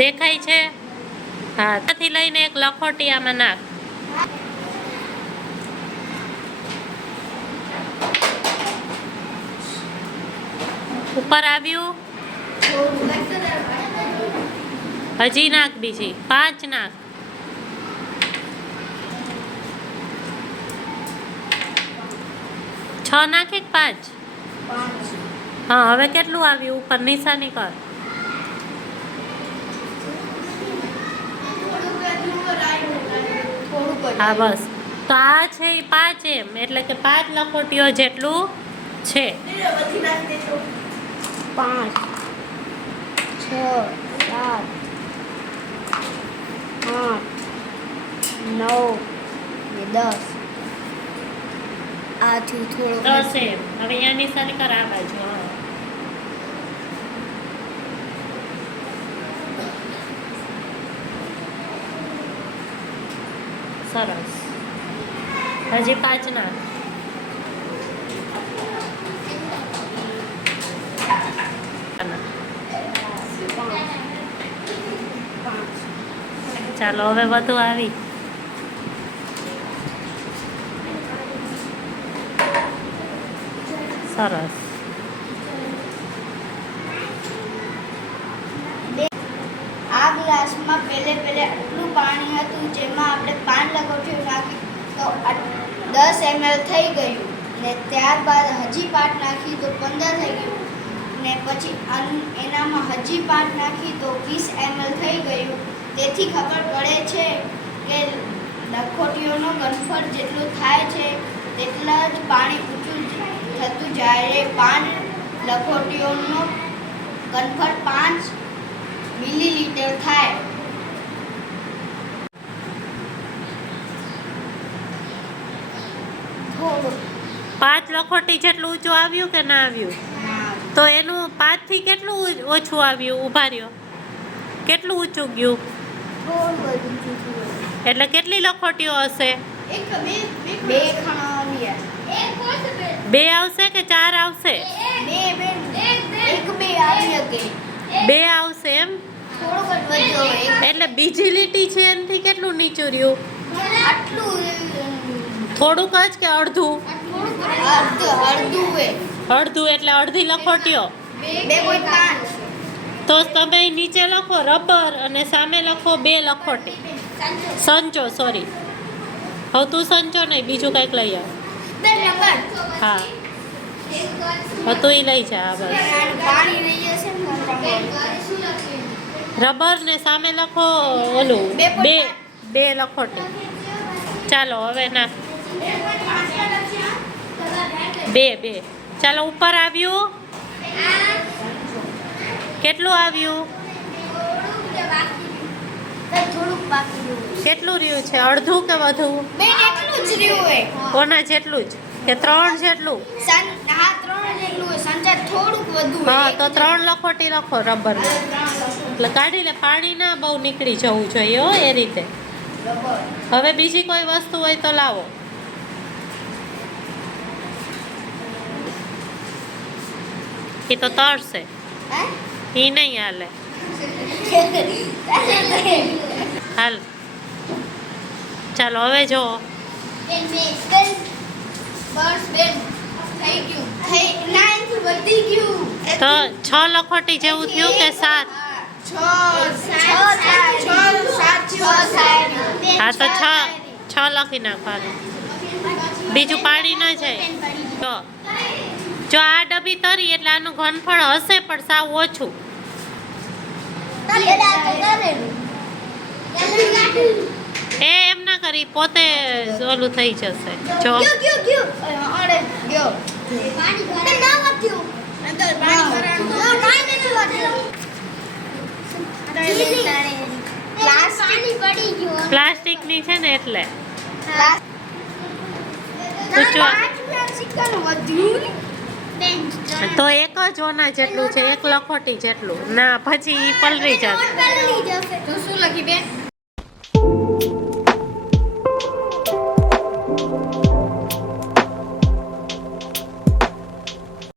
દેખાય છે? હા, ત્યાંથી લઈને એક લખોટી આમાં નાખ. ઉપર આવ્યું? હજી નાખ બીજી. 5 નાખ. છ નાખે 5? હા, હવે કેટલું આવ્યું? ઉપર નિશાની કર. હા બસ. તો આ છે એ 5 એમ, એટલે કે 5 લખોટીઓ જેટલું છે. 5 6 7 8 9 10 આથી થોડું 10 એમ. હવે અહીંયા નિશાની કર આ બાજુ. હા. સરસ. હજી 5 નાખ. ચાલો હવે વધુ આવી. સરસ. આ ગ્લાસમાં પહેલે આટલું પાણી હતું જેમાં આપણે 5 લખોટીઓ નાખી તો 10 ml થઈ ગયું ને ત્યારબાદ હજી 5 નાખી તો 15 થઈ ગયું ને પછી એનામાં હજી 5 નાખી તો 20 ml થઈ ગયું. તેથી ખબર પડે છે કે લખોટીઓનો ઘનફળ જેટલું થાય છે તેટલા જ પાણી ઊંચું થતું જાય. 5 લખોટીઓનો ઘનફળ 5 મિલીલીટર થાય. થોડું 5 લખોટી જેટલું ઊંચું આવ્યું કે ના આવ્યું? તો એનું 5 થી કેટલું ઓછું આવ્યું? ઉભા રહ્યો. કેટલું ઊંચું ગયું? એટલે કેટલી લખોટીઓ હશે? 2 આવશે કે 4 આવશે? 2 આવશે એમ. એટલે બીજી લીટી છે એનાથી કેટલું નીચું રહ્યું? થોડુંક જ કે અડધું? અડધું એટલે અડધી લખોટીઓ. 2.5. તો તમે નીચે લખો રબર અને સામે લખો 2 લખોટી. સંચો, સોરી. હવે તું સંચો નહીં, બીજું કંઈક લઈ આવ. હા, હવે તું લઈ જા. બસ રબર ને સામે લખો ઓલું 2 લખોટી. ચાલો હવે નાખ. 2. ચાલો ઉપર આવ્યું? કેટલું આવ્યું? કેટલું રહ્યું છે? અડધું કે વધુ? કોના જેટલું જ કે 3 જેટલું? હા, તો 3 લખોટી લખો રબર. એટલે કાઢી લે, પાણી ના બહુ નીકળી જવું જોઈએ હો, એ રીતે. હવે બીજી કોઈ વસ્તુ હોય તો લાવો. એ તો તરશે, એ નહીં હાલે. હાલ, ચાલો હવે જો. તો 6 લખોટી જેવું થયું કે 7? હા, તો 6 લખી નાખવાનું. બીજું પાણી ના જાય. તો જો આ ડબ્બી તરી એટલે આનું ઘનફળ હશે પણ સાવ ઓછું. એમ ના કરી, પોતે ઓલું થઈ જશે. જો પ્લાસ્ટિક ની છે ને એટલે તો એક જ ઓના જેટલું છે, 1 લખોટી જેટલું. ના, પછી પલળી જશે. તો શું લખી બેન?